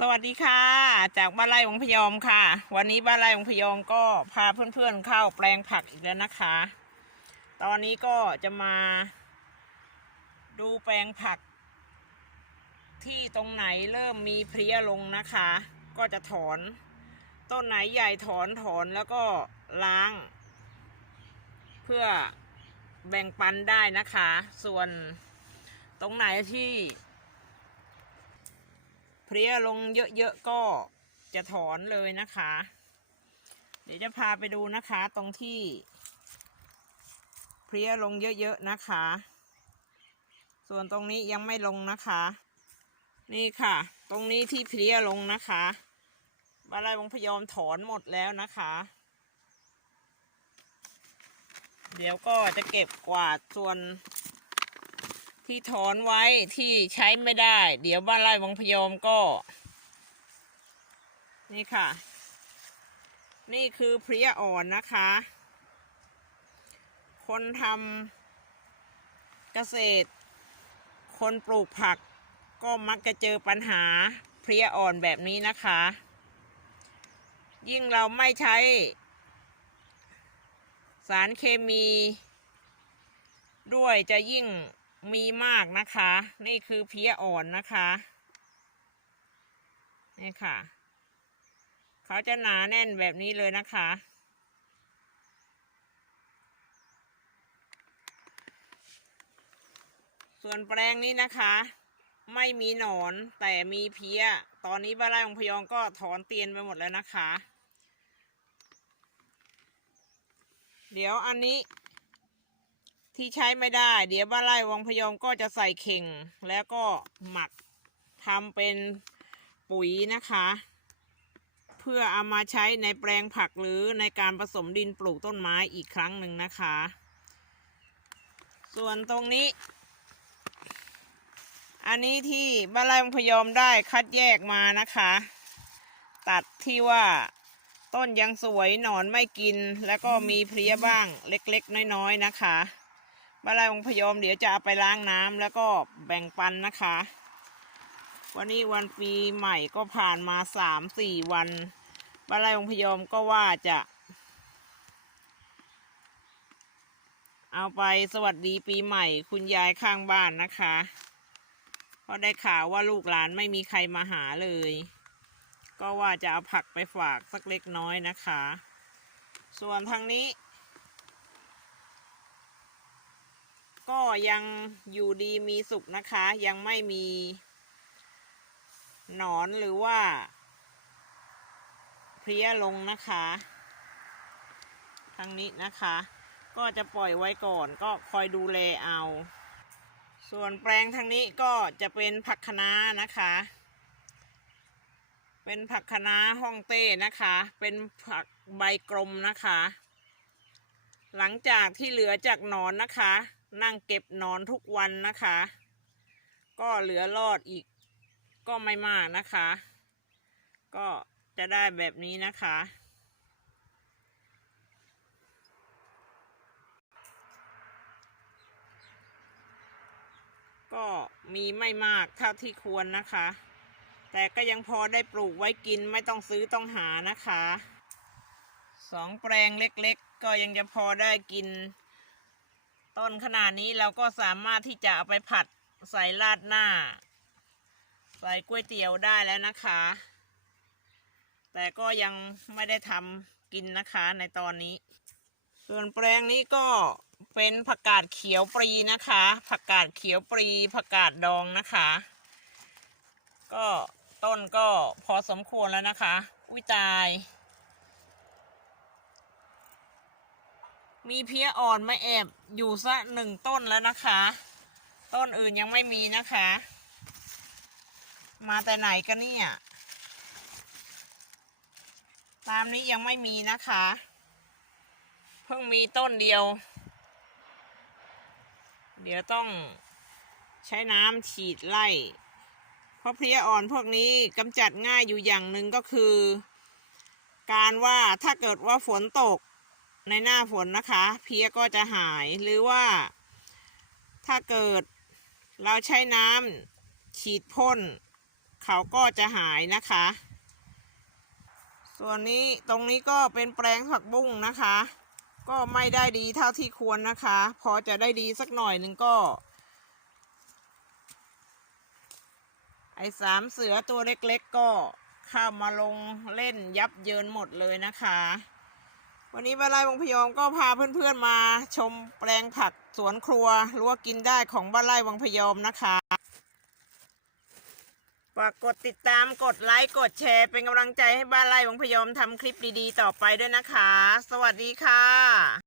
สวัสดีค่ะ จากบ้านไร่องพยอมค่ะ วันนี้บ้านไร่องพยอมก็พาเพื่อนๆเข้าแปลงผักอีกแล้วนะคะ ตอนนี้ก็จะมา ดูแปลงผัก ที่ตรงไหนเริ่มมีเพลี้ยลงนะคะ ก็จะถอน ต้นไหนใหญ่ถอนถอนแล้วก็ล้าง เพื่อแบ่งปันได้นะคะ ส่วนตรงไหนที่ เพลียลงเยอะๆก็จะถอนเลยนะคะ เดี๋ยวจะพาไปดูนะคะตรงที่ เพลียลงเยอะๆนะคะ ส่วนตรงนี้ยังไม่ลงนะคะ นี่ค่ะ ตรงนี้ที่เพลียลงนะคะบาลายวงพยอมถอนหมดแล้วนะคะ เดี๋ยวก็จะเก็บกวาดส่วน ที่ถอนไว้ที่ใช้ไม่ได้ เดี๋ยวบ้านไร่วังพยอมก็ นี่ค่ะ นี่คือเพลี้ยอ่อนนะคะ คนทำเกษตร คนปลูกผักก็มักจะเจอปัญหาเพลี้ยอ่อนแบบนี้นะคะ ยิ่งเราไม่ใช้ สารเคมี ด้วยจะยิ่ง มีมากนะคะ นี่คือเพี้ยอ่อนนะคะ นี่ค่ะ เขาจะหนาแน่นแบบนี้เลยนะคะ ส่วนแปลงนี้นะคะ ไม่มีหนอนแต่มีเพี้ย ตอนนี้บ้านไร่ของพยองก็ถอนเตียนไปหมดแล้วนะคะ เดี๋ยวอันนี้ ที่ใช้ไม่ได้ เดี๋ยวบ้านไร่วังพยอมก็จะใส่เข่ง แล้วก็หมักทำเป็นปุ๋ยนะคะ เพื่อเอามาใช้ในแปลงผักหรือในการผสมดินปลูกต้นไม้อีกครั้งหนึ่งนะคะ ส่วนตรงนี้ อันนี้ที่บ้านไร่วังพยอมได้คัดแยกมานะคะ ตัดที่ว่าต้นยังสวยหนอนไม่กิน แล้วก็มีเพลี้ยบ้างเล็กๆ น้อยๆนะคะ บานไร่องพยอมเดี๋ยวจะเอาไปล้างน้ำแล้วก็แบ่งปันนะคะ วันนี้วันปีใหม่ก็ผ่านมาสามสี่วันบานไร่องพยอมก็ว่าจะ เอาไปสวัสดีปีใหม่ คุณยายข้างบ้านนะคะเพราะได้ข่าวว่าลูกหลานไม่มีใครมาหาเลย ก็ว่าจะเอาผักไปฝากสักเล็กน้อยนะคะ ส่วนทางนี้ ก็ยังอยู่ดีมีสุขนะคะ ยังไม่มี หนอนหรือว่า เพลี้ยลงนะคะทางนี้นะคะ ก็จะปล่อยไว้ก่อนก็คอยดูแลเอา ส่วนแปลงทางนี้ก็จะเป็นผักคะน้านะคะ เป็นผักคะน้าฮ่องเต้นะคะ เป็นผักใบกลมนะคะ หลังจากที่เหลือจากหนอนนะคะ นั่งเก็บนอนทุกวันนะคะ ก็เหลือรอดอีกก็ไม่มากนะคะ ก็จะได้แบบนี้นะคะ ก็มีไม่มากเท่าที่ควรนะคะ แต่ก็ยังพอได้ปลูกไว้กินไม่ต้องซื้อต้องหานะคะสองแปลงเล็กๆ ก็ยังจะพอได้กิน ต้นขนาดนี้เราก็สามารถที่จะเอาไปผัดใส่ราดหน้า ใส่ก๋วยเตี๋ยวได้แล้วนะคะ แต่ก็ยังไม่ได้ทำกินนะคะในตอนนี้ ส่วนแปลงนี้ก็เป็นผักกาดเขียวปรีนะคะ ผักกาดเขียวปรีผักกาดดองนะคะ ก็ต้นก็พอสมควรแล้วนะคะ อุ้ยตาย มีเพี้ยอ่อนมาแอบอยู่ซะหนึ่งต้นแล้วนะคะ ต้นอื่นยังไม่มีนะคะ มาแต่ไหนกันเนี่ย ตามนี้ยังไม่มีนะคะ เพิ่งมีต้นเดียว เดี๋ยวต้องใช้น้ำฉีดไล่ เพราะเพลี้ยอ่อนพวกนี้กำจัดง่ายอยู่อย่างหนึ่งก็คือ การว่าถ้าเกิดว่าฝนตก ในหน้าฝนนะคะ เพี้ยก็จะหายหรือว่า ถ้าเกิดเราใช้น้ำฉีดพ่น เขาก็จะหายนะคะ ส่วนนี้ตรงนี้ก็เป็นแปลงผักบุ้งนะคะ ก็ไม่ได้ดีเท่าที่ควรนะคะ พอจะได้ดีสักหน่อยหนึ่งก็ ไอ้สามเสือตัวเล็กๆก็เข้ามาลงเล่นยับเยินหมดเลยนะคะ วันนี้บาไลวงพยอมก็พาเพื่อนๆมาชมแปลงผักสวนครัวรั้วกินได้ของบ้านไร่วังพยอมนะคะฝากกดติดตามกดไลค์กดแชร์ เป็นกำลังใจให้บ้านไร่วังพยอมทำคลิปดีๆ ต่อไปด้วยนะคะ สวัสดีค่ะ